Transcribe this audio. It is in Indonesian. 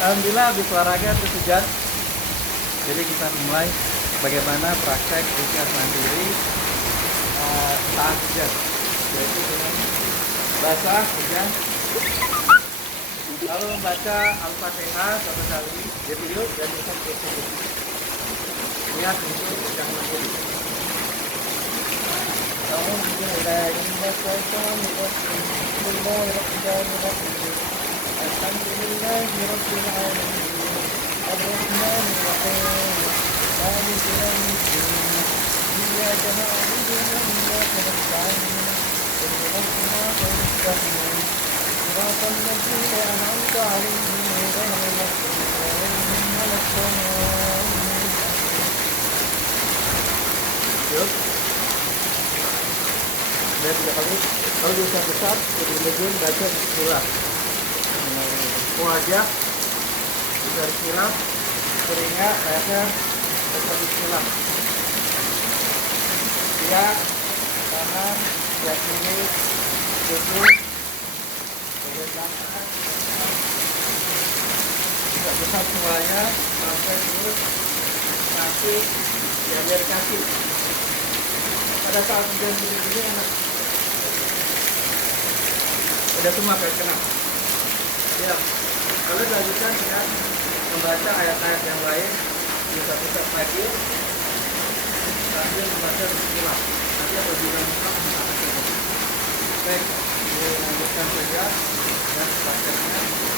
Alhamdulillah habis olahraga terus hujan. Jadi kita mulai bagaimana praktek rukyah mandiri saat hujan. Yaitu dengan basah hujan, lalu membaca Al-Fatihah satu kali, jadi yuk dan bisa tersebut. Niat untuk rukyah mandiri. أعوذ بالله من الشيطان الرجيم بسم الله الرحمن الرحيم الحمد لله رب العالمين الرحمن الرحيم مالك يوم الدين إياك نعبد وإياك نستعين اهدنا الصراط المستقيم صراط الذين أنعمت عليهم غير المغضوب عليهم ولا الضالين Yuk. Dan 3 kali. Kalau bisa besar, jadi legend baca bismillah. Wajah bisa bismillah, telinga leher baca bismillah. Ya, tangan, ya kiri, tubuh, bagian belakang, bisa besar semuanya sampai terus kaki, biar kaki. Pada saat hujan begini enak. Udah semua kayak kenal. Ya, lalu dilanjutkan dengan membaca ayat-ayat yang lain di satu lagi sambil membaca bismillah. Nanti apabila lengkap bisa. Baik, dilanjutkan saja dan prakteknya.